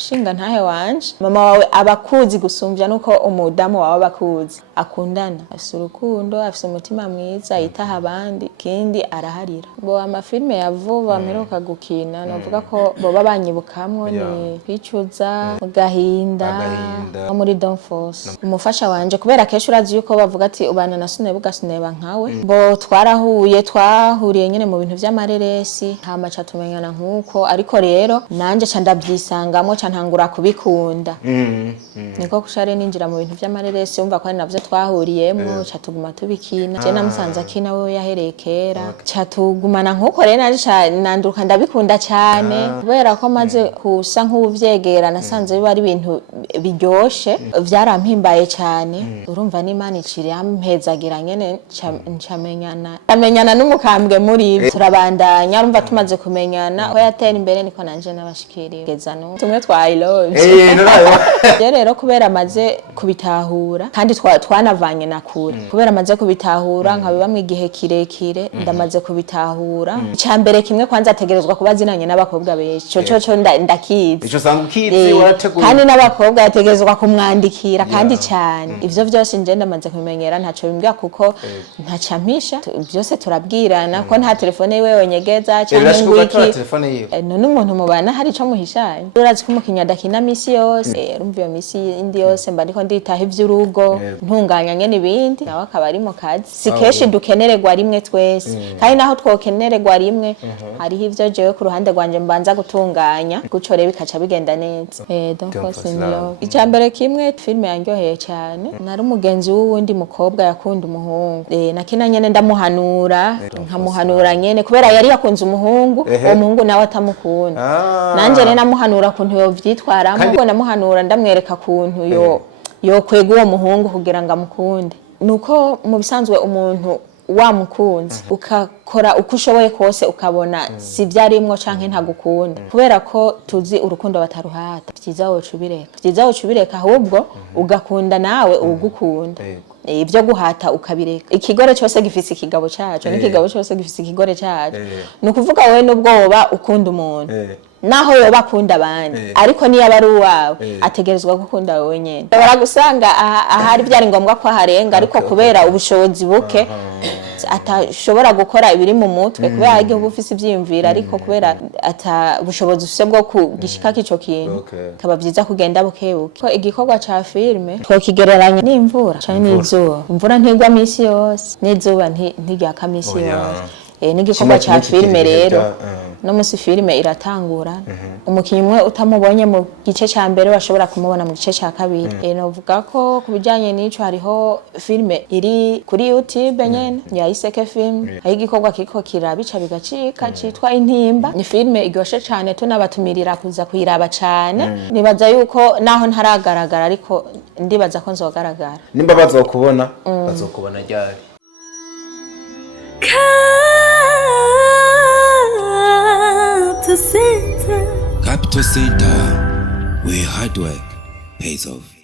Shinga ntahe wanje mama wawe abakuzi gusumbya nuko umudamu wawe abakuzi akundana afise urukundo afise umutima mwiza yitaha abandi kindi araharira bo amafilme yavuba mperuka gukina navuga ko boba banyibukamwo ni kwicuza gahinda muri Don't Force umufasha wanje kubera kesho urazi yuko bavuga ati ubana na Suneba ugasuneba nkawe bo twahuriye nyene mu bintu vy'amareresi hama ca tumenyana nkuko ariko rero nanje ca ndavyisangamo ntangura kubikunda niko kushare ninjira mu bintu vy'amareresi umva ko ari navyo twahuriyemo catuguma tubikina je namusanze akina we yahereye kera catugumana nkuko rero nanduka ndabikunda cyane kubera ko maze kusa nk'uvyegera nasanze biba ari ibintu biryoshe vyarampimbaye cyane urumva n'Imana iciri ampezagira nyene amenyana n'umukambwe muri turabandanya urumva tumaze kumenyana ko yatera imbere niko nanje nabashikiriye gezano tumwe I love. Rero kubera maze kubitahura kandi twanavanye nakure. Kubera maze kubitahura nkabiba mu gihe kirekire ndamaze kubitahura. Cyambere kimwe kwanza ategerezwa kubazinanye n'abakobwa benshi. Cyo ndakizi. Ico sanga ukizi warateguye. Kandi n'abakobwa yategerezwa kumwandikira kandi cyane. Ivyo byose nje ndamaze kumenyera ntaco bimbwa kuko ntacampisha. Byose turabwirana ko nta telefone yiwe yonyegeza cyangwa ngwiki. None umuntu mubana hari ico muhishanye. Urazi ko kinyadakina misi yose urumva iyo misi indi yose mba ndiko nditaha ivy'urugo ntunganya nyene ibindi nawe akaba ari mu kazi si keshi dukenererwa rimwe twese kandi naho twokenererwa rimwe hariho ivyo jewe ku ruhande rwanje mbanza gutunganya guco rero bikaca bigenda neza donc love icambere kimwe filme yanyoheye cyane nari umugenzi w'uwundi mukobwa yakunda umuhungu nakina nyene ndamuhanura nkamuhanura nyene kubera yari yakunze umuhungu uwo muhungu nawe atamukunda nanje rero namuhanura kuntu yovyitwaramo kuko namuhanura ndamwereka kuntu yo kwega uwo muhungu kugira ngo amukunde nuko mu bisanzwe umuntu wamukunze ukakora uko ushoboye kose ukabona si byarimwo canke ntagukunda kubera ko tuzi urukundo bataruhata byiza wocubireka ahubwo ugakunda nawe ugukunda ibyo guhata ukabireka ikigore cyose gifise ikigabo cyacu n'ikigabo cyose gifise ikigore cyacu nukuvuga wewe n'ubwoba ukunda umuntu naho yoba akunda abandi ariko niyo aba ari uwawe ategerezwa gukunda wowe nyene baragusanga ahari byari ngombwa ko harenga ariko kubera ubushobozi buke atashobora gukora ibiri mu mutwe kubera igihugu ufise ivyimvira ariko kubera ata bushobozi ufise bwo kugishika kico kintu kaba byiza kugenda bukebuke ko igikorwa ca filme twokigereranya n'imvura cyane n'izuba imvura ntigwa misi yose n'izuba ntiryaka misi yose n'igikorwa ca filme rero no musi filme iratangura umukinyi umwe utamubonye mu gice ca mbere bashobora kumubona mu gice ca kabiri novuga ko kubijanye n'ico hariho filme iri kuri YouTube nyene ya Iseke film aho igikorwa kiko kirabica bigacika citwa Intimba ni filme iryoshe cane tunabatumirira kuza kuyiraba cane nibaza yuko naho ntaragaragara ariko ndibaza ko nzogaragara nimba bazokubona ryari Capital Center, where hard work pays off.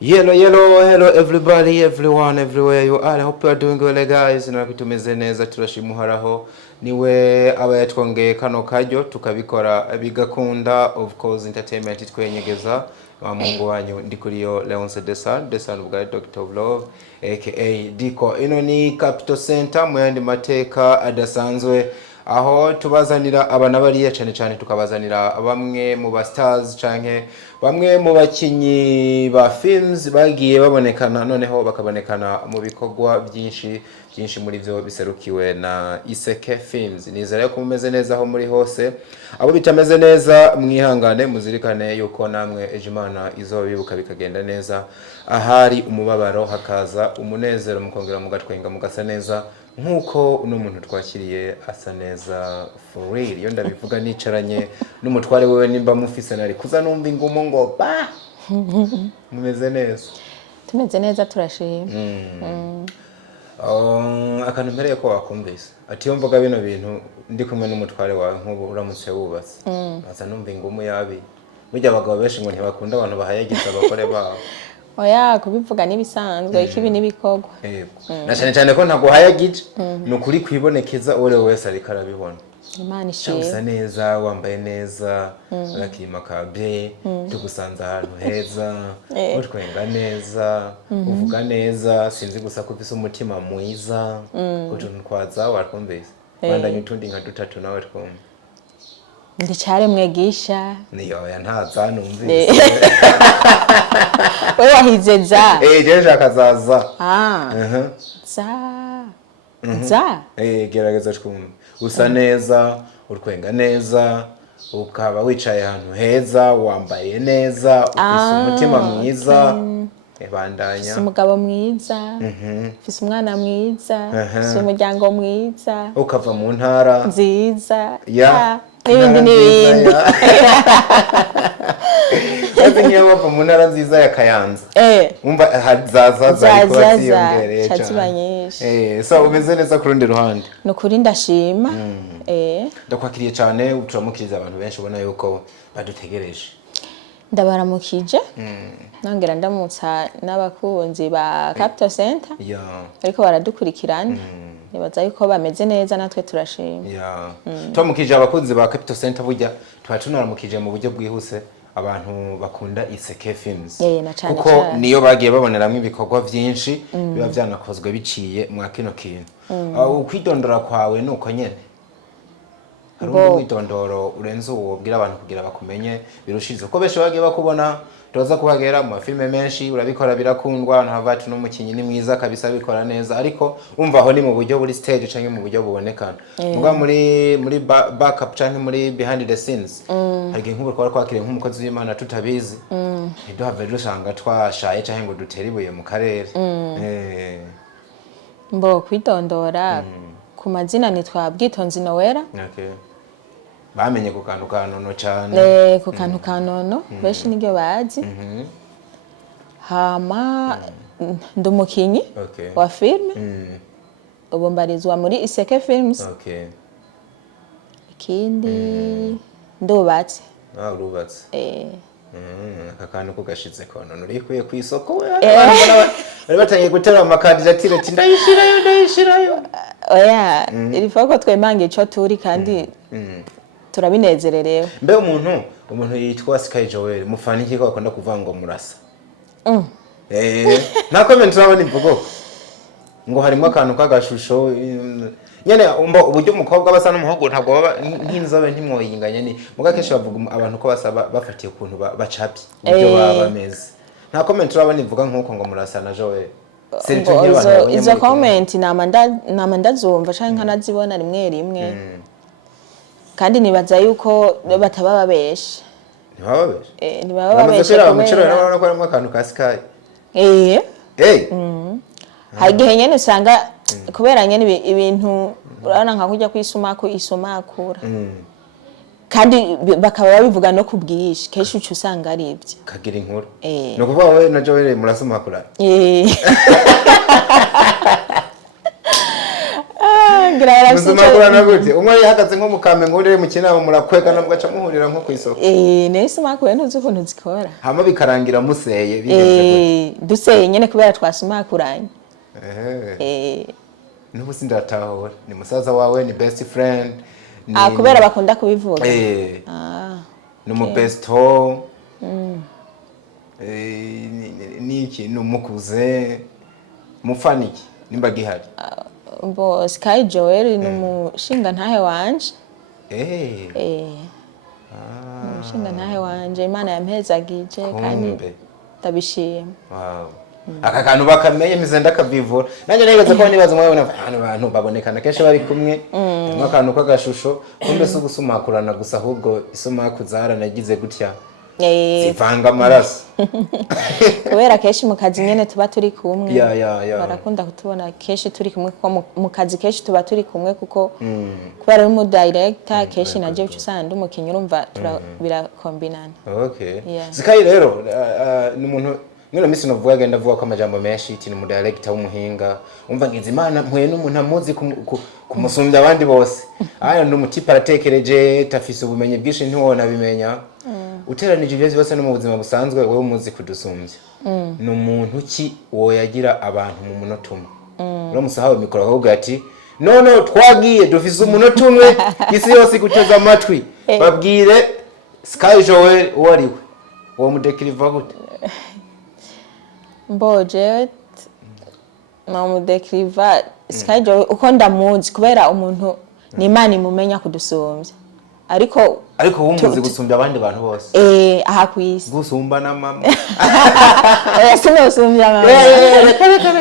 Hello everybody, everyone, everywhere you are. I hope you are doing well guys. Tumeze neza turashimuharaho niwe abayatwongeye kano kajyo tukabikora bigakunda of course entertainment twenyegeza wa Mungu wanyu ndikuriyo Leonce Desan bwa Dr. of Love aka Diko. Ino ni Capital Center muyandi mateka adasanzwe aho tubazanira abana bariya cyane tukabazanira bamwe mu ba stars canke bamwe mu bakinyi ba films bagiye babonekana noneho bakabonekana mu bikorwa byinshi muri byo biserukiwe na Iseke Films. Nizere ko mumeze neza aho muri hose abo bitameze neza mwihangane muzirikane yuko namwe Ejimana izobibuka bikagenda neza ahari umubabaro hakaza umunezero mukongera mugatwenga mugasa neza nkuko uno muntu twakiriye asa neza for real. Yo ndabivuga nicaranye n'umutware wewe nimba mufise nari kuza numva ingumo ngo ba mumeze neza tumeze neza turashima akantu mpereye ko wakumvise ati yumvaga bino bintu ndi kumwe n'umutware wawe nk'ubu uramutse wubatse aza numva ingumo yabi burya abagabo benshi ngo ntibakunda abantu bahayagiza abagore babo oya kubivuga nibisanzwe ikibi nibikogwa na cyane ko ntaguhayagije nukuri kwibonekeza ore wese ari karabibona Imana ishimwe usa neza wambaye neza agakirima kabe tugusanze ahantu heza utwenga neza uvuga neza sinzi gusa ko ufise umutima mwiza utuntu twaza watwumvise bandanye utundi nka dutatu nawe twumva ndicyare mwegisha niyo ya ntaza numvise wewe wahize za jeje akazaza za gerageza twumve usa neza utwenga neza ukaba wicaye ahantu heza wambaye neza ufise umutima mwiza bandanya ufise umugabo mwiza ufise umwana mwiza ufise umuryango mwiza ukava mu ntara nziza n'ibindi Ese ngiye bava mu ntara nziza ya Kayanza umva zaza zari kuba ziyongereye cyane so umeze neza ku rundi ruhande no kuri ndashima ndakwakiriye cyane uturamukiriza abantu benshi ubona yuko badutegereje ndabaramukije nongera ndamutsa n'abakunzi ba Capital Center ariko baradukurikirana nibaza yuko bameze neza natwe turashima turamukije abakunzi ba Capital Center burya tuba tunaramukije mu buryo bwihuse abantu bakunda Iseke Films kuko niyo bagiye baboneramo ibikorwa byinshi biba byanakozwe biciye mwa kino kintu ukwidondora kwawe nuko nyene hari undi mwidondoro urenze uwo bwira abantu kugira bakumenye birushirize ko besho bagiye bakubona tuza kubagera mu filme menshi urabikora birakundwa ntavati n'umukinyi ni mwiza kabisa bikora neza ariko umva aho ni mu buryo buri stage canke mu buryo bubonekana muga muri backup canke muri behind the scenes hari nk'ubu twara kwakire nk'umukozi w'Imana tutabizi ntiduhave dushanga twashaye canke ngo dutere ibuye mu karere mbo kwidondora ku mazina nitwa Bwitonzi Noella bamenye ku kantu kanono cyane ku kantu kanono benshi nibyo bazi hama ndumukinyi wa filme ubu mbarizwa muri Iseke Films ikindi ndubatse urubatse aka kantu ko gashize kono urikuye ku isoko bari batangiye gutera amakandidatire ati ndayishirayo oya ilifo ko twemange ico turi kandi turabinezererewe mbe umuntu yitwa Sky Joel mufana iki ko akunda kuvuga ngo murasa nta comment urabona imvugo ngo harimo akantu kagashusho nyene uburyo umukobwa basa n'umuhogo ntabwo baba nk'inzobe ntimwoyinganya ni muga kesho bavuga abantu ko basaba bafatiye ukuntu bacapye uburyo baba bameze nta comment urabona imvuga nkuko ngo murasa na Joel izo comment namanda zumva canke nkanazibona rimwe rimwe kandi nibaza yuko bataba babeshe ntibaba babeshe kubera ko harimo akantu ka Sky hari igihe nyene usanga kubera nyene ibintu urabona nka kujya kwisumakura kandi bakaba babivuga no kubwishi kenshi ucu usanga ari ibyo kagira inkuru no kuvuga wowe na Joel murasumakura musumakura na gute umwe yahagaze nko mukame ngurire mu kinama murakwega na mugaca muhurira nko kwisoko nese makwe ntuzi ukuntu zikora hama bikarangira museye bigeze duseye nyene kubera twasumakuranye nubu sindatahora ni musaza wawe ni best friend kubera bakunda kubivuga ni mu besto niki numukuze mufaniki nimba gihari mbo Sky Joel ni umushinga ntahe wanje umushinga ntahe wanje Imana yampezagije kandi ndabishima aka kantu bakamenye mizenda kavivura nanje nibaza ko nibaza mwe abantu babonekana kesho bari kumwe mu kantu kagashusho kumbe so gusumakurana gusa ahubwo isumakuzara nagize gutya zivanga amaraso kubera keshi mu kazi nyene tuba turi kumwe barakunda kutubona keshi turi kumwe kuko mu kazi keshi tuba turi kumwe kuko kubera ari mu director keshi naje ucusanga umukinyi urumva birakombinana Sky rero ni umuntu Ngino misi novuga genda vuga ko amajambo menshi iti ni mu director w'umuhinga umva ngize Imana mpwe n'umuntu amuzi kumusumbya abandi bose ayo n'umutipa aratekereje tafise ubumenyi bwinshi ntiwona bimenya uteranije ibyo byose no mu buzima busanzwe wewe umuzi kudusumbya ni umuntu ki wo yagira abantu mu munota umwe uramusahawe mikoro ahubwo ati no twagiye dufise umunota umwe isi yose guteza amatwi babwire Sky Joel wariwe uwo mudekiriva gute mboje no mudekiriva Sky Joel uko ndamuzi kubera umuntu ni Imana imumenya kudusumbya ariko wumuzi gusumbya abandi bantu bose aha kwisi gusumba na mama oya sinusumbya mama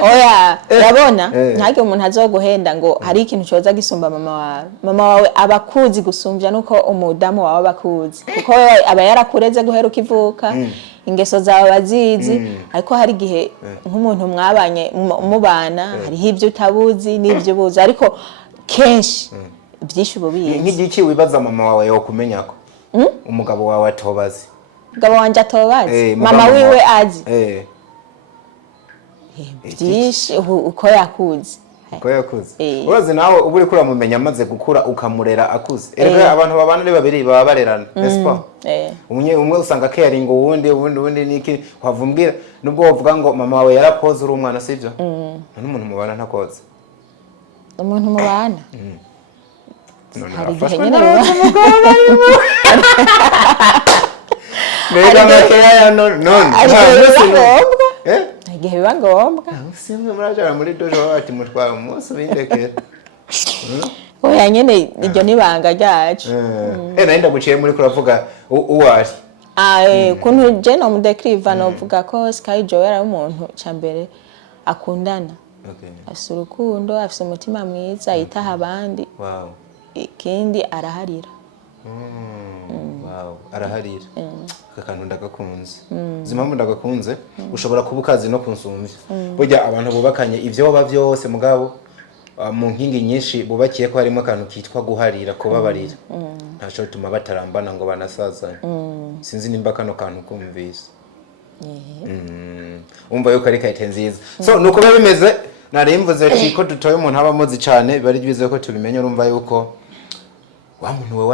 oya urabona ntage umuntu azoguhenda ngo hari ikintu cyoza gisumba mama wawe abakuzi gusumbya nuko umudamu wawe abakuzi kuko aba yarakureze guhera ukivuka ingeso zawe bazizi ariko hari gihe nk'umuntu mwabanye mubana hari ibyo utabuzi n'ibyo ubuzi ariko kenshi byinshi ububizi nk'igiki wibaza mama wawe yo kumenyako umugabo wawe atobazi umugabo wanje atobazi mama wiwe azi byinshi uko yakuzi urazi nawe uba uriko uramumenya amaze gukura ukamurera akuze erega abantu babana ari babiri baba barerana nespa umwe usanga caring uwundi niki wavumbwira nubwo wavuga ngo mama wawe yarakoze uri umwana sivyo n'umuntu mubana ntakoze umuntu mubana hari igihe nyine igihe biba ngombwa simwe murajana muri dojo bati mutwara umunsi bindekera oya nyene iryo nibanga ryacu nari ndaguciye muri kuravuga uwari kuntu je no mudekriva novuga ko Sky Joel ari umuntu cyambere akundana afise urukundo afise umutima mwiza yitaha abandi ikindi araharira araharira akantu ndagakunze zimpamvu ndagakunze ushobora kuba ukazi no kunsumvya burya abantu bubakanye ivyo baba vyose mugabo mu nkingi nyinshi bubakiye ko harimo akantu kitwa guharira kubabarira ntaco bituma batarambana ngo banasazane sinzi nimba kano kantu kumvise umva yuko ari kayite nziza so nuko bimeze narimvuze ko dutoye umuntu aba muzi cyane bari byize ko tubimenye urumva yuko wa muntu we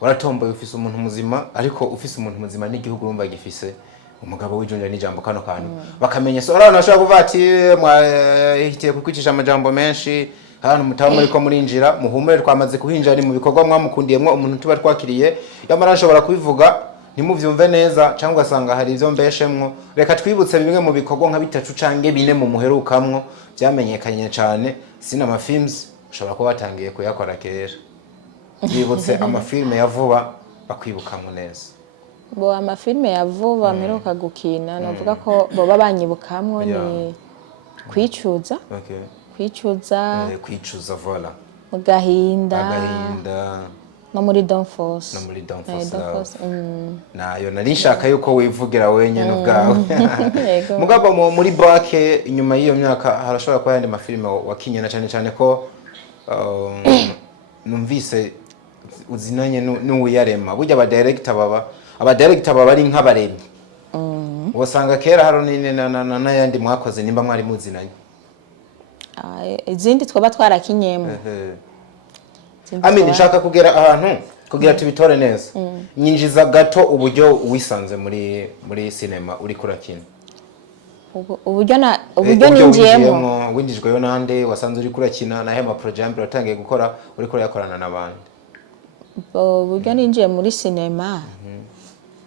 waratomboye ufise umuntu muzima ariko ufise umuntu muzima n'igihugu urumva gifise umugabo w'ijunja n'ijambo kano kantu bakamenya so arana ashaka kuvuga ati mwahitiye kukwicisha amajambo menshi hano mutaba muri ko murinjira muhumure twamaze kuhinjira ni mu bikorwa mwamukundiyemo umuntu tuba twakiriye yamara ashobora kubivuga ntimuvyumve neza cyangwa asanga hari ivyo mbeshemwo reka twibutse bimwe mu bikorwa nka bitatu cange bine mu muherukamwo byamenyekanye cyane Cinema Films ushobora kuba batangiye kuyakora kera yibutse amafilme ya vuba bakwibukamwe neza bo amafilme ya vuba mperuka gukina navuga ko bo babanyibukamwe ni kwicuza kwicuza voila agahinda no muri Don't Force nayo nari nshaka yuko wivugira wenyine ubwawe mugabo muri brake inyuma y'iyo myaka harashobora kuba yandi mafilme wakinyana cyane ko numvise uzinanye n'uwiyarema burya aba director baba ari nk'abaremyi wasanga kera haro na yandi mwakoze nimba mwari muzinanye izindi twaba twarakinyemo nshaka kugera ahantu kugira tubitore neza nyinjiza gato uburyo wisanze muri cinema uri kurakina uburyo ninjiyemo windijweyo nande wasanze uri kurakina na hema project watangiye gukora uri kurayakorana n'abandi uburyo ninjiye muri cinema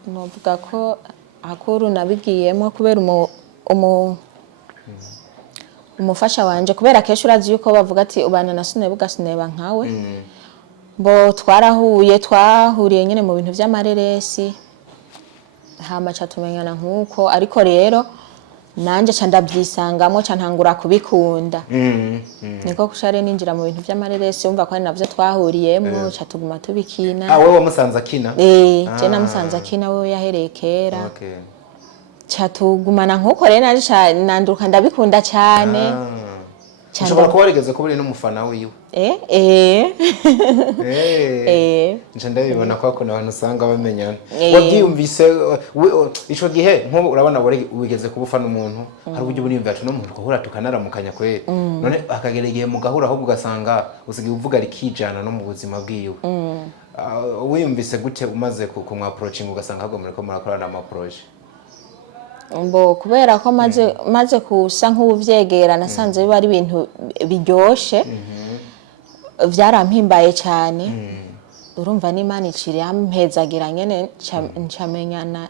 novuga ko akuru nabigiyemo kubera umufasha wanje kubera kesho urazi yuko bavuga ati ubana na Suneba ugasuneba nkawe bo twahuriye nyine mu bintu by'amareresi hama cha tumenyana nkuko ariko rero nanje ca ndabyisangamo ca ntangura kubikunda niko kushare ninjira mu bintu by'amareresi umva ko ari navyo twahuriyemo ca tuguma tubikina wewe musanza kina je namusanza kina wewe yahereye kera ca tugumana nkuko rero nanje nanduka ndabikunda cyane ushobora kuba warigeze kubura n'umufana wiwe nje ndabibona ko akona abantu usanga bamenyana wabyiyumvise ico gihe nko urabona wigeze kubufana umuntu hari uburyo bunimva ati no muntu kohura tukanaramukanya kwe none akagera igihe mugahura ahubwo ugasanga usigiye uvuga rikijana no mu buzima bwiwe wiyumvise gute umaze kumwa approaching ugasanga ahubwo muri ko murakorana ama projet mbo kubera ko maze kusa nk'uvyegera nasanze biba ari ibintu biryoshe vyarampimbaye cyane urumva n'Imana iciri yampezagira nyene ncamenyana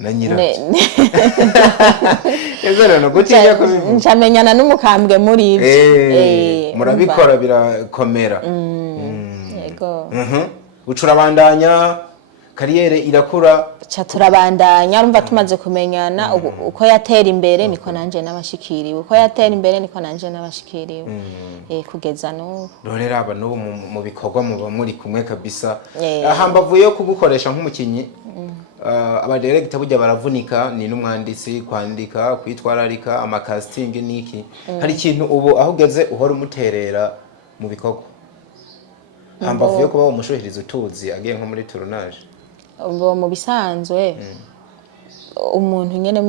na nyirabyo no gutinya ko ncamenyana n'umukambwe muri ivyo murabikora birakomera yego ucurabandanya kariyere irakura cha turabandanya urumva tumaze kumenyana uko yatera imbere niko nanje nabashikiriwe uko yatera imbere niko nanje nabashikiriwe kugeza n'ubu rorera aba n'ubu mu bikorwa muba muri kumwe kabisa ahambavuye yo kugukoresha nk'umukinyi abadirector burya baravunika ni n'umwanditsi kwandika kwitwararika amakasting niki hari ikintu ubu aho ugeze uhora umuterera mu bikorwa hambavuye kuba umushuhiriza utuzi agiye nko muri tournage mu bisanzwe umuntu nyene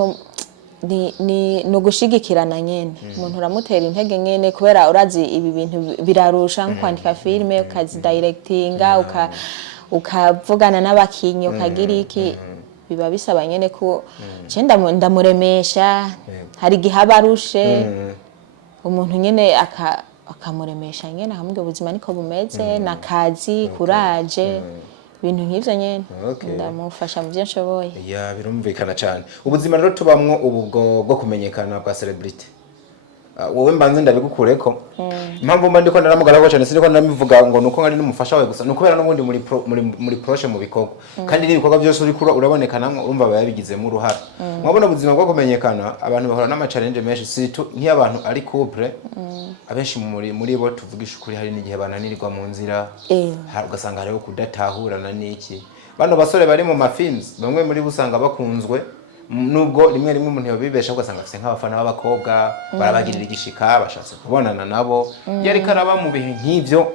ni ugushigikirana nyene umuntu uramutera intege nyene kubera urazi ibi bintu birarusha nko kwandika filme ukazidirectinga ukavugana n'abakinyi ukagira iki biba bisaba nyene ko ndamuremesha hari gihabarushe umuntu nyene akamuremesha nyene akamubwira ubuzima niko bumeze nakazi kuraje ibintu nk'ivyo nyene ndamufasha mu byo nshoboye birumvikana cyane ubuzima rero tubamwo ubu bwo kumenyekana bwa celebrity wowe mbanze ndabigukureko impamvu mba ndiko naramugaraho cyane siniko namivuga ngo nuko ngari n'umufasha wawe gusa nukubera n'ubundi muri proche mu bikorwa kandi n'ibikorwa byose uri kura uraboneka namwe urumva bayabigizemo uruhara mwabona ubuzima bwo kumenyekana abantu bahora n'ama challenge menshi situ nk'abantu ari couple abenshi muri bo tuvugisha ukuri hari n'igihe bananirirwa mu nzira ugasanga hariho kudatahurana n'iki bano basore bari mu mafilms bamwe muri busanga bakunzwe nubwo rimwe umuntu yabibesha ugasanga afite nk'abafana b'abakobwa barabagirira igishika bashatse kubonana nabo yari karaba mu bihe nk'ivyo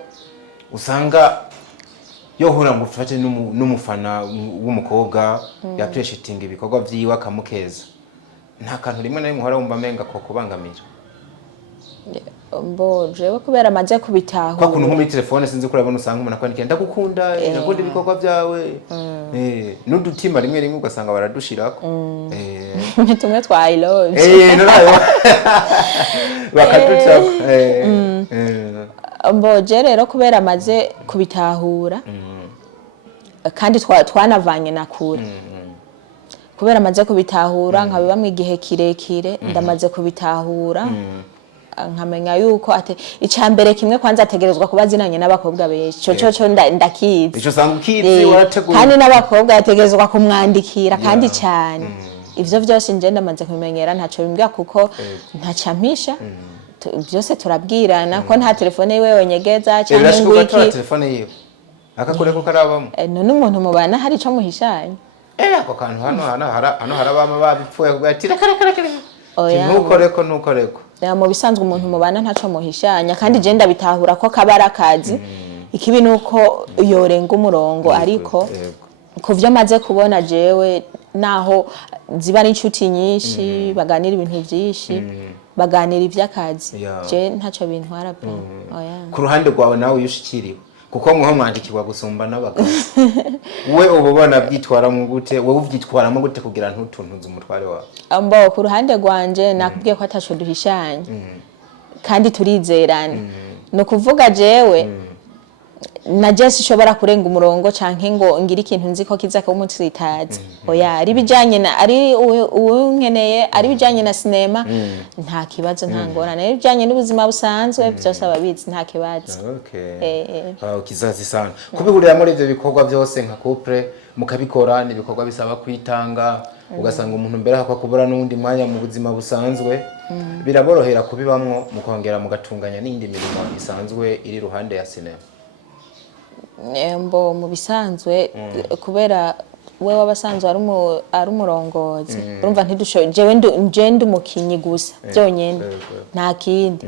usanga yohura ngo ufate n'umufana w'umukobwa yappreciating ibikorwa vyiwe akamukeza nta kantu rimwe na rimwe uhora wumva menga ko kubangamira jewe kubera maze kubitaho kwa kuntu muri telefone sinzi kurabona usanga umuntu akwandikira ndagukunda ndakunda ibikorwa byawe n'udutima rimwe ugasanga baradushirako tumwe twa I love narayo bakaducako je rero kubera maze kubitahura kandi twanavanye na kure kubera maze kubitahura nkabiba mu gihe kirekire ndamaze kubitahura nkamenya yuko icambere kimwe kwanza ategerezwa kuba zinanye n'abakobwa benshi cyo ndakizi ico sanga ukizi warateguye kandi n'abakobwa yategerezwa kumwandikira kandi cyane ivyo byose nje ndamaze kumenyera ntaco bimbwa kuko ntacampisha byose turabwirana ko nta telefone yiwe yonyegeza cyangwa ngwiki telefone yiwe akakureko karabamo none umuntu mubana hari ico muhishanye ako kantu hano harabama babipfuye kugatira ntukoreko mu bisanzwe umuntu mubana ntaco muhishanya kandi je ndabitahura ko kabara akazi ikibi nuko yorenga umurongo ariko kuvyo maze kubona jewe naho ziba n'inshuti nyinshi baganira ibintu byinshi baganira ivy'akazi je ntaco bintwara pe ku ruhande rwawe nawe yushikiriwe kuko mwaho mwandikirwa gusumba n'abagabo we ubona byitwaramo gute wowe uvyitwaramo gute kugira ntutuntuze umutware wawe ku ruhande rwanje nakubwiye ko ataco duhishanye kandi turizerana no kuvuga jewe na Jesse shobora kurenga umurongo canke ngo ngira ikintu nzi ko kiza ko umutsitazi ari bijanye na ari uwunkeneye ari bijanye na cinema nta kibazo nta ngorane ari bijanye n'ubuzima busanzwe byose ababizi nta kibazo kizazi sana kubihurira muri ivyo bikorwa byose nka couple mukabikora ni bikorwa bisaba kwitanga ugasanga umuntu mbere hakwa kubura n'undi mwanya mu buzima busanzwe biraborohera kubibamwo mukongera mugatunganya n'indi mirimo isanzwe iri ruhande ya cinema mu bisanzwe kubera we wabasanzwe ari umurongozi urumva ntidushoje jewe ndi umukinyi gusa byonyene nta kindi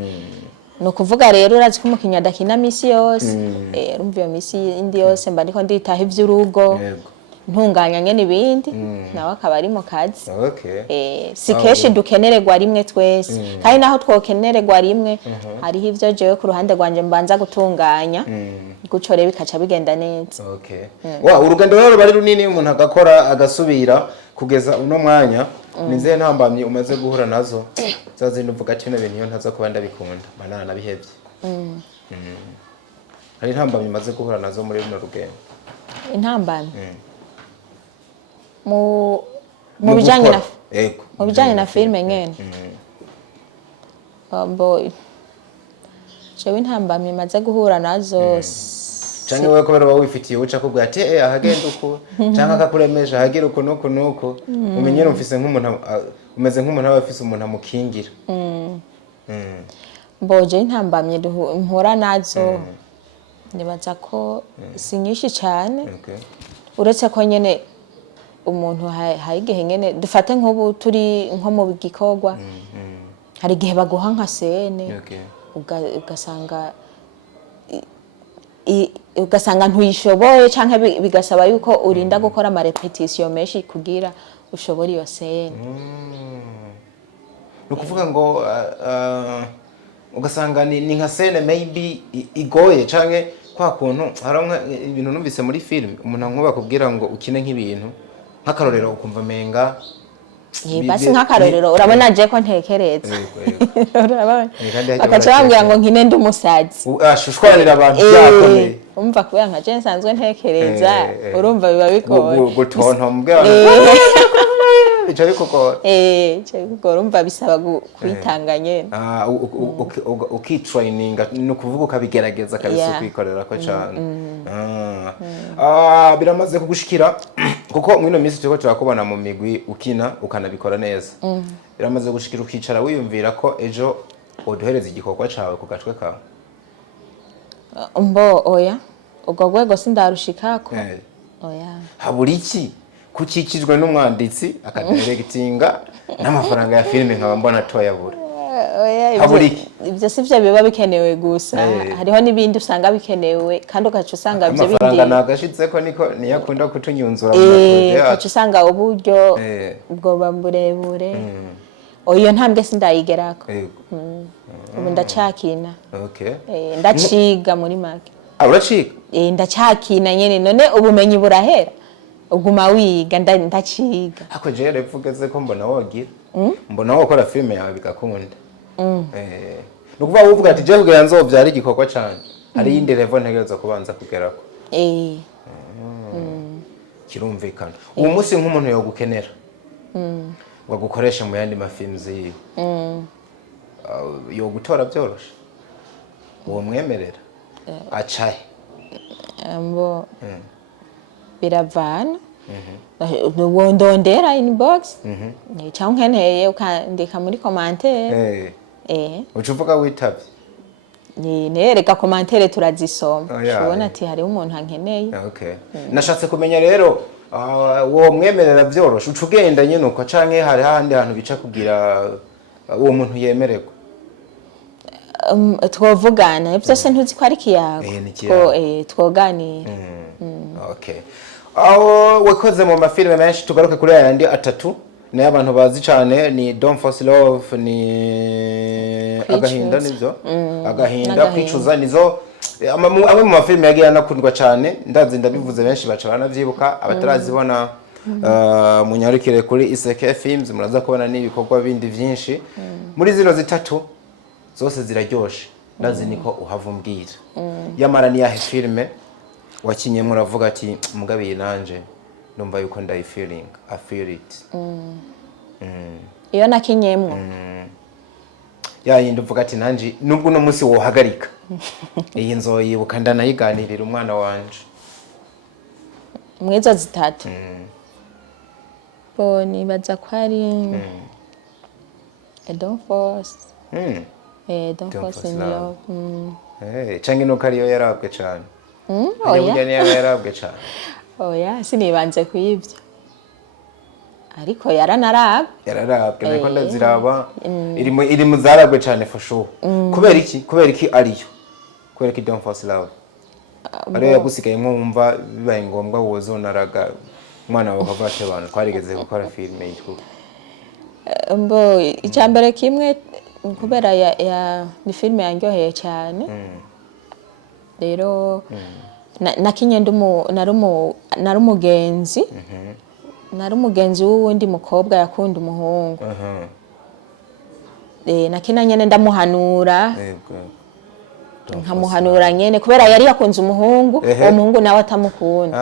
no kuvuga rero urazi ko umukinyi adakina misi yose urumva iyo misi indi yose mba ndiko nditaha ivy'urugo ntunganya nyene ibindi nawe akaba ari mu kazi si kenshi dukenererwa rimwe twese kandi naho twokenererwa rimwe hariho ivyo jewe ku ruhande rwanje mbanza gutunganya guco rero bikaca bigenda neza urugendo rero bari runini umuntu agakora agasubira kugeza uno mwanya nize ntambamye umaze guhura nazo zazindi uvuga ati bino bintu iyo ntaza kuba ndabikunda manana nabihebye hari ntambamye umaze guhura nazo muri runo rugendo intambamye mu bijanye na yego mu bijanye na filme nyene jewe intambamye maze guhura nazo canke wewe kubera wifitiye uca kubwa ati ahagenda uko canke akakuremesha hagira uko nuko umenyere umfise nk'umuntu umeze nk'umuntu abafise umuntu amukingira mboje intambamye mpura nazo nibaza ko si nyinshi cyane uretse ko nyene umuntu hari igihe nyene dufate nk'ubu turi nko mu gikorwa hari igihe baguha nka sene ugasanga ntuyishoboye canke bigasaba yuko urinda gukora ama repetition menshi kugira ushobore iyo sene nukuvuga ngo ugasanga ni nka sene maybe igoye canke kwa kuntu haronka ibintu numvise muri film umuntu nkuba kubwira ngo ukine nk'ibintu nk'akarorero ukumva menga basi nk'akarorero urabona je ko ntekereza urabona akaca bambwira ngo nkine ndi umusazi ashushwanira abantu byakomeye umva kubera nka je nsanzwe ntekereza urumva biba bigoye gutonta mbwa ico bikugora urumva bisaba kwitanga nyene ukitraininga no kuvuga ukabigerageza kabisa kwikorera ko cyane biramaze kugushikira kuko mwino minsi cyo turakubona mu migwi ukina ukanabikora neza biramaze gushikira ukicara wiyumvira ko ejo uduhereza igikorwa cawe ku gatwe kawe oya ubwo rwego sindarushikako oya habura iki kukikijwe n'umwanditsi akadirectinga n'amafaranga ya filime nkaba mbona toyabura ibyo sivyo biba bikenewe gusa hariho nibindi usanga bikenewe kandi ugaca usanga ibyo bindi amafaranga nagashitseko niko niyakunda kutunyunzura mu maproje ugaca usanga uburyo bwoba burebure iyo ntambwe sindayigerako ubu ndacakina ndaciga muri make uraciga ndacakina nyene none ubumenyi burahera uguma wiga ndaciga ako je repfugeze ko mbona wogira mbona wokora filime yawe bigakunda nukuvuga uvuga ati je kugira nzovyara igikorwa cyane hari yindi level ntegereza kubanza kugerako kirumvikana uwo munsi nk'umuntu yo gukenera wagukoresha mu yandi mafilms yiwe yo gutora byoroshe uwo mwemerera acaye ambo biravana wondondera inbox cyangwa nkeneye ukandika muri commentaire ucuvuga witavye nereka commentaire turazisoma ubona ati hari umuntu ankeneye nashatse kumenya rero wo mwemerera byoroshe ucugenda nyene uko canke hari handi hantu bica kugira uwo muntu yemererwa twovugana byose ntuzi ko ari kiyago twoganira aho wakoze mu mafilime menshi tugaruke kuri ayandi atatu nayo abantu bazi cyane ni Don't Force Love ni agahinda nivyo agahinda kwicuza nizo amwe mu mafilime yagiye anakundwa cyane ndazi ndabivuze benshi baca banavyibuka abatarazibona munyarukire kuri Iseke Films muraza kubona n'ibikorwa bindi vyinshi muri zino zitatu zose ziraryoshe ndazi niko uhavumbwira yamara ni yahe filime wakinye muravuga ati mugabiye nanje ndumva yuko ndayi feeling I feel it iyo nakinyemwo yindi uvuga ati nanje nubwo no munsi wohagarika iyi nzoyibuka ndanayiganirira umwana wanje mwizo zitatu boni baza kwari Don't Force Don't Force in Love canke nuko ariyo yarabwe cane oya yarabwe cane oya sinibanze kuyivyo ariko yararabwe niko ndaziraba iri mu zarabwe cane for sure kubera iki ariyo kubera iki Don't Force Love ariyo yagusigaye mwumva bibaye ngombwa wozonaraga umwana wawe kavate abantu twarigeze gukora filime yitwa mbo icyambere kimwe kubera ni filime yanyoheye cyane rero nakinye nari umugenzi nari umugenzi w'uwundi mukobwa yakunda umuhungu nakina nyene ndamuhanura nkamuhanura nyene kubera yari yakunze umuhungu uwo muhungu nawe atamukunda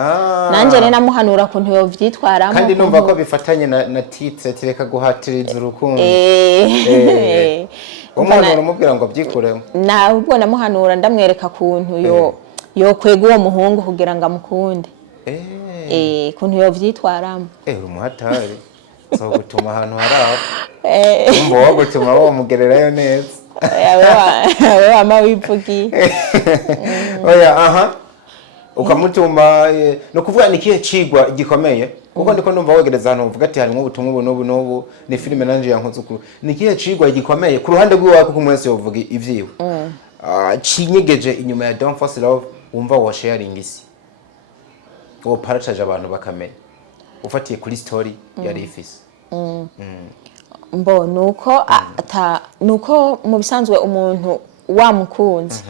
nanje rero namuhanura kuntu yovyitwaramo kandi numva ko bifatanye na titre tireka guhatiriza urukundo umuntu uramubwira ngo abyikuremo ubwo namuhanura ndamwereka kuntu yo kwega uwo muhungu kugira ngo amukunde kuntu yovyitwaramo uri umuhatari so gutuma ahantu haraho umva wo gutuma bamugererayo neza yawe wama wivugiye oya ukamutuma no kuvuga ni kihe cigwa gikomeye kuko ndiko ndumva wegereza hano uvuga ati harimo ubutumwa n'ubu ni filime nanje yankoze ukuru ni kihe cigwa gikomeye ku ruhande rw'iwawe kuko mwese yovuga ivyiwe cinyegeje inyuma ya Don't Force Love wumva wo sharing isi wo partage abantu bakamenya ufatiye kuri story yari ifise mbo nuko mu bisanzwe umuntu wamukunze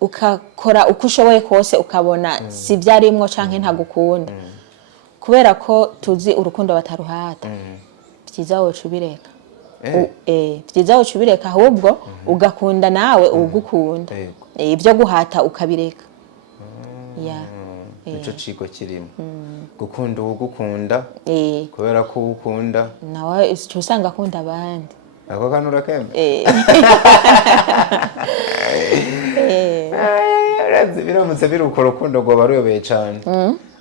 ukakora uko ushoboye kose ukabona si byarimwo canke ntagukunda kubera ko tuzi urukundo bataruhata byiza wocu bireka byiza wocu bireka ahubwo ugakunda nawe ugukunda ibyo guhata ukabireka nico cigo kirimo gukunda ugukunda kubera ko ukunda nawe cyo usanga akunda abandi ako kanura kembe biramutse biruko urukundo rwo baruyobeye cyane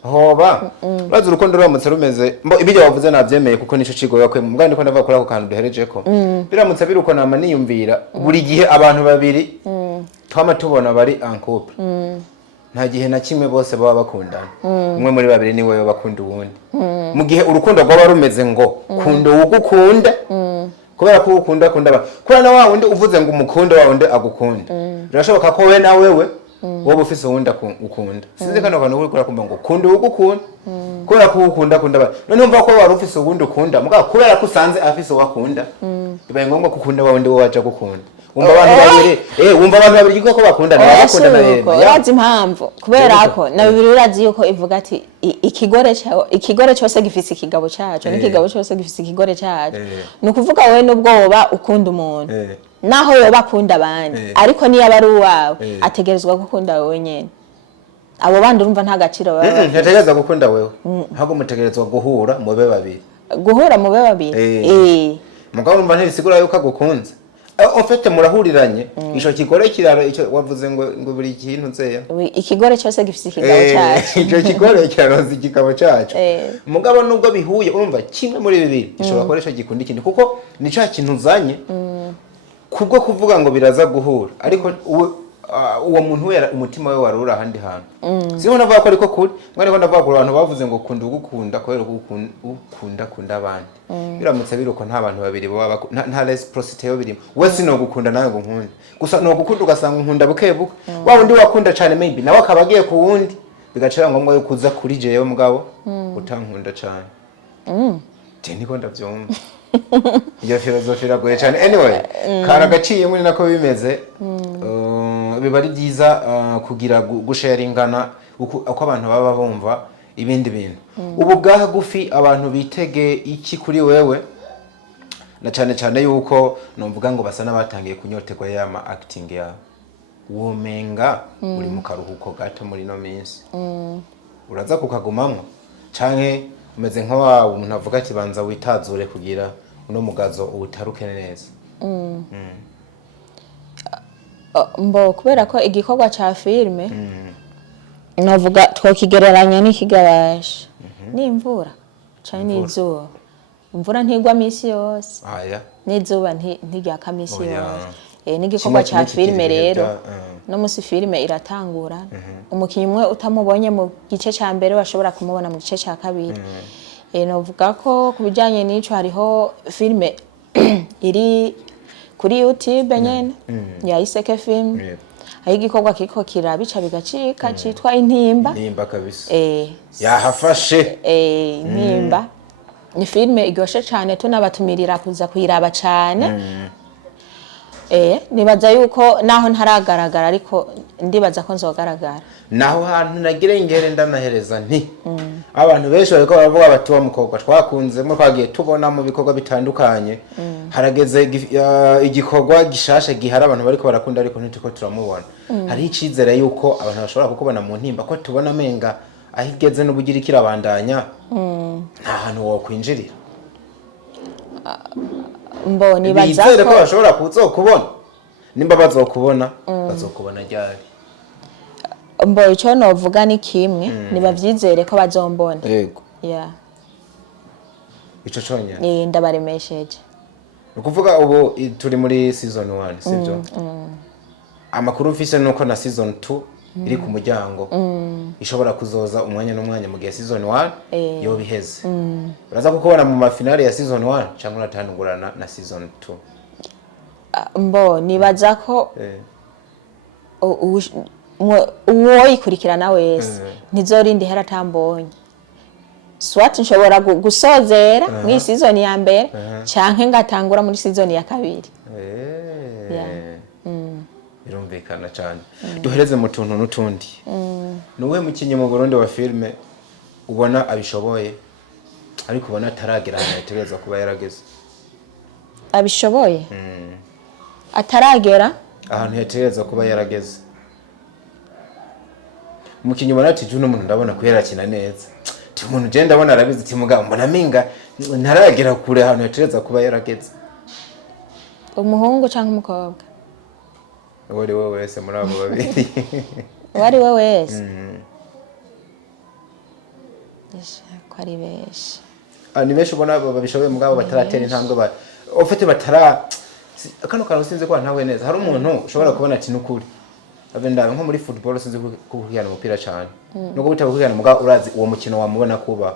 hoba bazi urukundo ruramutse rumeze ibyo wavuze nabyemeye kuko nico cigo yakwe mbwa ndiko ndava kuri ako kantu duherejeko biramutse biruko nama niyumvira buri gihe abantu babiri twama tubona bari en couple nta gihe na kimwe bose baba bakundana umwe muri babiri ni wewe bakunda uwundi mu gihe urukundo rwaba rumeze ngo kunda ugukunda kubera ko ukunda kubera na wa wundi uvuze ngo umukunde wa wundi agukunda birashoboka ko we na wewe wowe ufise uwundi ukunda sinzi kano kantu uri kumva ngo kunda ugukunda kubera ko ukunda none umva ko wari ufise uwundi ukunda mugabo kubera ko usanze afise uwakunda bibaye ngombwa kukunda wa wundi wowe waje gukunda umva abantu babiri ko bakundana bakundana yema urazi impamvu kubera ko na bibiri urazi yuko ivuga ati ikigore cyose gifise ikigabo cyacu n'ikigabo cyose gifise ikigore cyacu ni ukuvuga wewe n'ubwoba ukunda umuntu naho yoba akunda abandi ariko niyo ari uwawe ategerezwa gukunda wewe nyene abo bandi urumva nta gaciro baba ntategereza gukunda wewe ntabwo mutegerezwa guhura mube babiri mugabo urumva ntibisigura yuko agukunze ofete murahuriranye ico kigore kiraro ico wavuze ngo buri kintu nzeya ikigore cyose gifise ikigabo cyacu ico kigore kiraroza ikigabo cyacu mugabo nubwo bihuye urumva kimwe muri bibiri gishobora koresha gikunda ikindi kuko ni ca kintu uzanye kubwo kuvuga ngo biraza guhura ariko uwo muntu wera umutima we warura ahandi hantu siho navuga ko ariko kuri mwari ndavuga ko abantu bavuze ngo kunda ugukunda kubera ukunda abandi biramutse biruko nta bantu babiri baba nta reciprocity yo birimo wese no gukunda nawe ngo nkunde gusa no gukunda ugasanga nkunda bukebuka wa wundi wakunda cyane maybe nawe akabagiye ku wundi bigacira ngombwa yo kuza kuri jeyo mugabo utankunda cyane niko ndavyumva iyo philosophy iragoye cyane anyway karagaciye muri nako bimeze biba ari byiza kugira gusharingana uko abantu baba bumva ibindi bintu ubu bwaha gufi abantu bitege iki kuri wewe na cyane yuko numvuga ngo basa nabatangiye kunyoterwa yama acting ya womenga uri mu karuhuko gato muri no minsi uraza kukagumamwe canke umeze nk'abawe umuntu avuga ati banza witazure kugira uno mugazo utaruke neza mbo kubera ko igikorwa ca filme navuga twokigereranya n'ikigabasha n'imvura cyane n'izuba imvura ntigwa misi yose n'izuba ntirya kamisi yose n'igikorwa ca filme rero no musi filme iratangura umukinyi umwe utamubonye mu gice ca mbere bashobora kumubona mu gice ca kabiri navuga ko kubijanye n'ico hariho filme iri kuri YouTube nyene ya Iseke film aho igikorwa kiko kirabica bigacika citwa Intimba kabisa yahafashe Intimba ni filme iryoshe cyane tunabatumirira kuza kuyiraba cyane nibaza yuko naho ntaragaragara ariko ndibaza ko nzogaragara naho hantu nagire ingere ndanahereza nti abantu benshi bariko baravuga bati wa mukobwa twakunze mwe twagiye tubona mu bikorwa bitandukanye harageze igikorwa gishasha gihara abantu bariko barakunda ariko ntituko turamubona hari icizere yuko abantu bashobora kukubona mu ntimba ko tubona menga ahigeze n'ubugira kirabandanya nta hantu wo kwinjirira mboni baza ko bashobora kuzokubona nimba bazokubona bazokubona ryari mbo icyo novuga ni kimwe nibavyizere ko bazombona yego ico conye ndabaremesheje ukuvuga ubu turi muri season 1 sivyo amakuru mfise nuko na season 2 iri ku muryango ishobora kuzoza umwanya n'umwanya mu gihe season 1 yo biheze uraza kukubona mu mafinale ya season 1 cyangwa uratangurana na season 2 mbo nibaza ko uwo ikurikirana wese ntizorindi heratambonye swat nshobora gusozera mu season ya mbere canke ngatangura muri season ya kabiri birumvikana cyane duhereze mu tuntu n'utundi nuwe mukinyi mu Burundi wa filme ubona abishoboye ariko ubona ataragera ahantu yategereza kuba yarageze abishoboye ataragera ahantu yategereza kuba yarageze umukinyi ubona ati juno umuntu ndabona ko yarakina neza ti umuntu je ndabona arabizi ti mugabo mbona minga ntaragera kure ahantu yategereza kuba yarageze umuhungu canke umukobwa wari we wese muri abo babiri wari we wese ko ari benshi ni benshi ubona babishoboye mugabo bataratera intambwe ufite batara kano kantu sinzi ko ntawe neza hari umuntu ushobora kubona ati nukuri abenda nko muri football sinzi kuhiyana umupira cyane nuko bitabuhiyana mugabo urazi uwo mukino wamubona kuba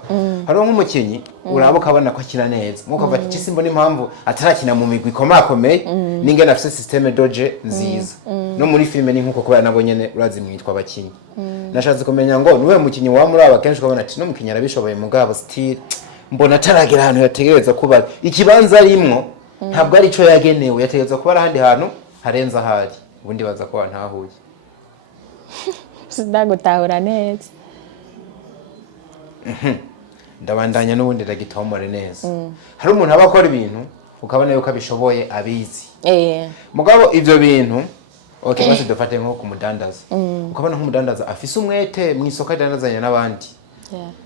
hari nk'umukinyi urabo kabona ko akina neza nkuko bati kisimbo n'impamvu atarakina mu migwi komakomeye ninge nafise systeme doje nziza no muri filme ni nkuko kubera nabo nyene urazi mwitwa abakinyi nashatse kumenya ngo niwe mukinyi wa muri aba kenshi ukabona ati no mukinyi arabishoboye mugabo still mbona ataragera ahantu yategereza kuba ikibanza arimwo ntabwo ari ico yagenewe yategereza kuba ahandi hantu harenza ahari ubundi baza ko ntahuye sindagutahura neza ndabandanya n'ubundi ndagitomore neza hari umuntu aba akora ibintu ukabona yuko abishoboye abizi mugabo ivyo bintu okay basi dufate nko kumudandaza ukabona nk'umudandaza afise umwete mu isoko adandazanya n'abandi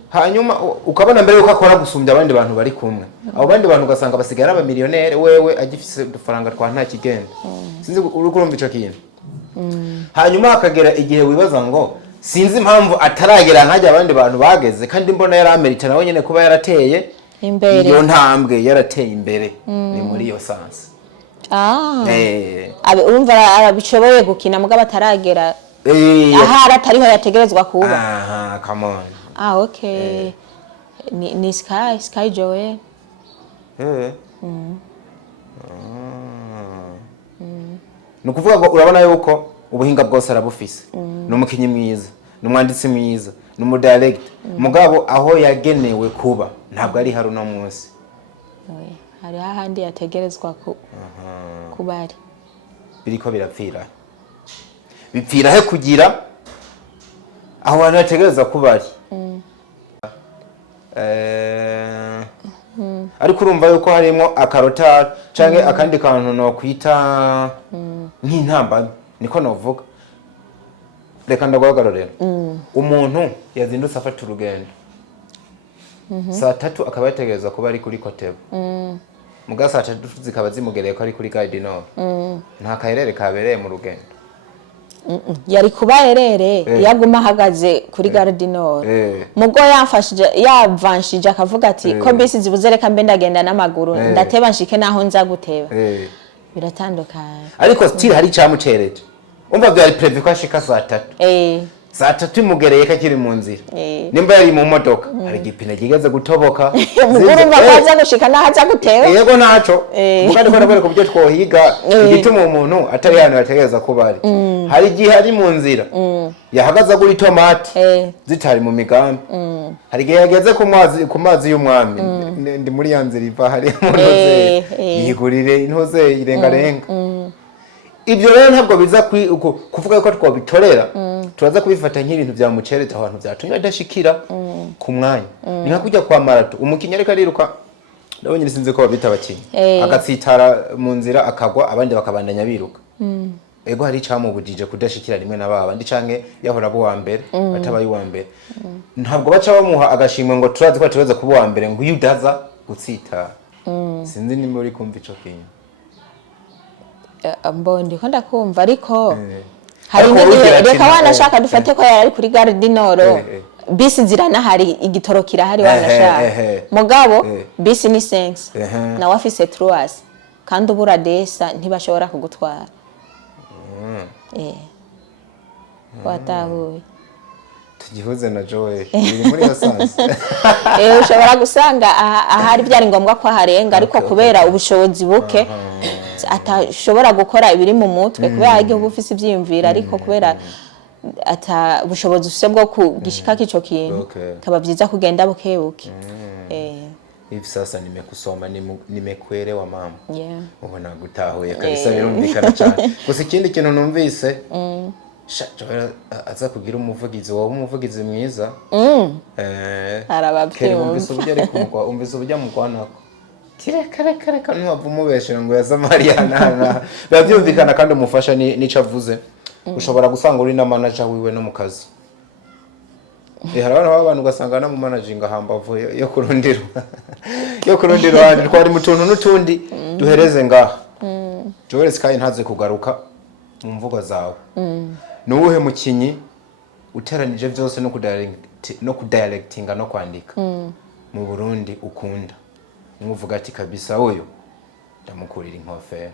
hanyuma ukabona mbere yuko akora gusumbya abandi bantu bari kumwe abo bandi bantu ugasanga basigara aba millionaire wewe agifise udufaranga twa nta kigenda sinzi uri kurumva ico kintu hanyuma akagera igihe wibaza ngo sinzi impamvu ataragera nkajya abandi bantu bageze kandi mbona yari amerita nawe nyene kuba yarateye imbere iyo ntambwe yarateye imbere ni muri iyo sansi urumva arabishoboye gukina mugabo ataragera aha atariho yategerezwa kuba come on okay ni Sky Joel nukuvuga ngo urabona yuko ubuhinga bwose arabufise n'umukinyi mwiza n'umwanditsi mwiza n'umudirector mugabo aho yagenewe kuba ntabwo ari hari no munsi hari ahandi yategerezwa kuba ari biriko birapfira bipfira he kugira aho hantu yategereza kuba ari ariko urumva yuko harimo akarotari canke akandi kantu no kwita nk'intamba niko novuga reka ndaguhagararira umuntu yazindutse afata urugendo saa 3 akaba yategereza kuba ari kuri Kotebo muga saa 3 zikaba zimugereye ko ari kuri Gare Nord nta kaherere kabereye mu rugendo yari kuba herere yaguma ahagaze kuri Gare Nord mugo yavanshije akavuga ati ko bisi zibuze reka mbe ndagenda n'amaguru ndateba nshike naho nza guteba biratandukanye ariko still hari cyamucereje umva byari prevu ko ashika saa 3 saa 3 imugereye kakiri mu nzira nimba yari mu modoka hari igipine gigeze gutoboka urumva kwaza gushika naho aza guteba yego naco mugandi ko nabere kubyo twohiga igituma umuntu atari hano yategereza kuba ari hari igihe ari mu nzira yahagaza kuri tomate zitari mu migambi hari igihe yageze ku mazi y'umwami ndi muri ya nzira iva hari mu ntoze yigurire intoze irengarenga ibyo rero ntabwo biza kuvuga ko twabitorera turaza kubifata nk'ibintu bya mucereza abantu byatumye adashikira ku mwanya ni nka kujya kwa marato umukinnyi ariko ariruka nabonye sinzi ko babita abakinnyi agatsitara mu nzira akagwa abandi bakabandanya biruka ego hari icamubujije kudashikira rimwe na baba ndi canke yahora bo wa mbere atabaye wa mbere ntabwo baca bamuha agashimwe ngo turazi ko tuweza kuba wa mbere ngo yudaza gutsitara sinzi nimba uri kumva ico kintu mbondi ko ndakumva ariko hari n'igihe reka wanashaka dufate ko yari kuri Gare du Nord bisi zirana hari igitoro kirahari wanashaka mugabo bisi ni 5 na wafise 3 kandi ubura desa ntibashobora kugutwara watahuye tugihuze na Joe biri muri basanze ushobora gusanga ahari byari ngombwa ko harenga ariko kubera ubushobozi buke atashobora gukora ibiri mu mutwe kubera igihugu ufise ivyiyumvira ariko kubera ata ubushobozi ufise bwo kugishika kico kintu kaba byiza kugenda bukebuke hivi sasa nimekusoma nimekuelewa mama ubona gutahuye kabisa birumvikana cyane gusa ikindi kintu numvise Joel aza kugira umuvugizi wowe umuvugizi mwiza arababye umvise ubujya mu kwanako kare ntuva umubeshera ngo yaza Mariana babyumvikana kandi umufasha nico avuze ushobora gusanga uri na manager wiwe no mu kazi harabana abantu ugasanga na mu managing ahambavu yo kurondera handi twari mu tuntu n'utundi duhereze ngaha Joel Sky ntaze kugaruka mu mvugo zawe nuwuhe mukinyi uteranije byose no kudirectinga no kwandika mu Burundi ukunda umuvuga ati kabisa uyu ndamukurira inkofero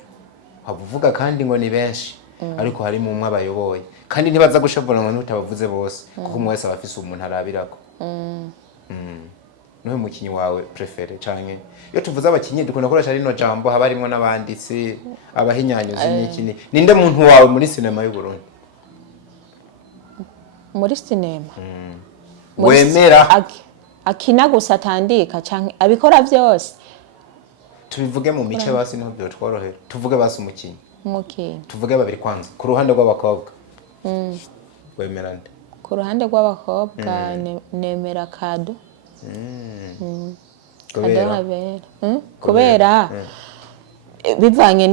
havuga kandi ngo ni benshi ariko hari mu umwe abayoboye kandi ntibaza gushavura ngo utabavuze bose kuko umwe wese abafise umuntu arabirako nuhe mukinyi wawe prefere canke iyo tuvuze abakinyi dukunda koresha rino jambo habarimo n'abanditsi abahinyanyuzi n'ikini ninde muntu wawe muri sinema y'u Burundi muri sinema wemera akina gusa atandika canke abikora byose tubivuge mu mice basi niho byo tworohera tuvuge basi umukinyi tuvuge babiri kwanza ku ruhande rw'abakobwa wemera nde ku ruhande rw'abakobwa nemera Kado kubera bivanye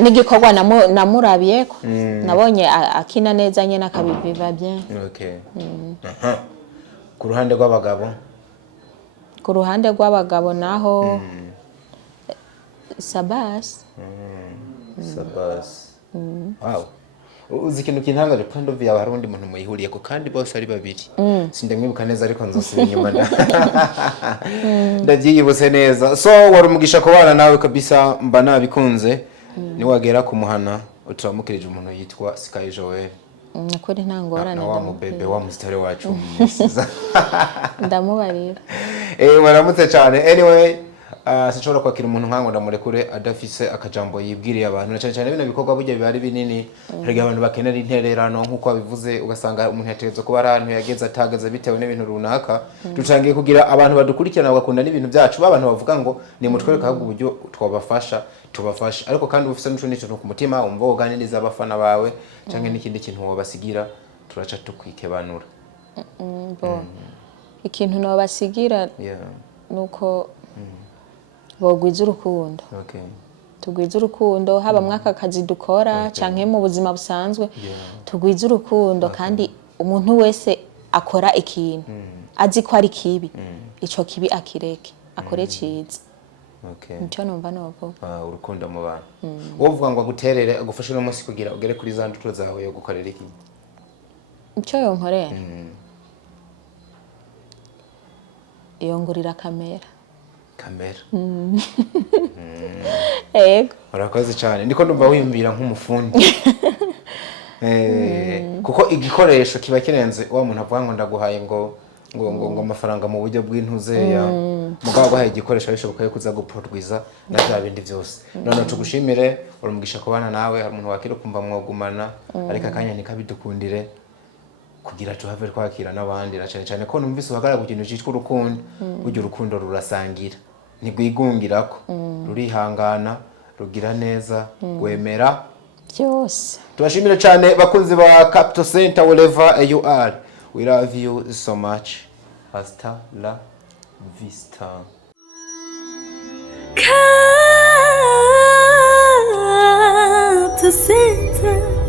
n'igikorwa namurabiyeko nabonye akina neza nyene akabiviva bien ku ruhande rw'abagabo naho Sabas wow uzi ikintu kintangaje point of view yawe hari undi muntu muyihuriye ko kandi bose ari babiri sindamwibuka neza ariko nzosubira inyuma ndabyiyibutse neza so wari umugisha ko bana nawe kabisa mba nabikunze ni wagera kumuhana uturamukirije umuntu yitwa Sky Joel nakuri ntangorane wa mubebe wa mustare wacu mwiza ndamubarira waramutse cyane anyway sinshobora kwakira umuntu nkango ndamurekure adafise akajambo yibwiriye abantu cyane cyane bino bikorwa burya bibari binini hari abantu bakenera intererano nkuko babivuze ugasanga umuntu yategetse kuba arantu yageze atagaza bitewe n'ibintu runaka dutangiye kugira abantu badukurikirana bagakunda n'ibintu byacu babantu bavuga ngo ni mutwereka ahubwo uburyo twabafasha tubafasha ariko kandi ufise n'ucundi kintu ku mutima umva uganiriza abafana bawe cyangwa n'ikindi kintu wabasigira turaca tukwikebanura ikintu no basigira nuko bogwiza urukundo tugwiza urukundo haba mwaka kazi dukora canke mu buzima busanzwe tugwiza urukundo kandi umuntu wese akora ikintu azi ko ari kibi ico kibi akireke akore ciza nicyo numva novuga urukundo mu bantu wovuga ngo aguterere agufashe no munsi kugira ugere kuri za nduto zawe yo gukorera iki icyo yonkorera yongurira kamera ego urakoze cyane ndiko ndumva wiyumvira nk'umufundi kuko igikoresho kiba kirenze wa muntu avuga ngo ndaguhaye ngo amafaranga mu buryo bw'intuzeya mugabo guhaye igikoresho bishoboka kuza guportwiza na bya bindi byose none tugushimire urumugisha kubana nawe hari umuntu wakira kumva mwogumana ariko akanya nikabidukundire kugira tuhave twakira n'abandi na cyane ko numvise uhagarara ku kintu cyitwa urukundo buryo urukundo rurasangira ntigwigungirako rurihangana rugira neza gwemera byose. tubashimire cyane bakunzi ba Capital Center wherever you are. We love you so much. Hasta la vista.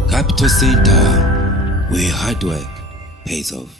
Capital Center, where hard work pays off.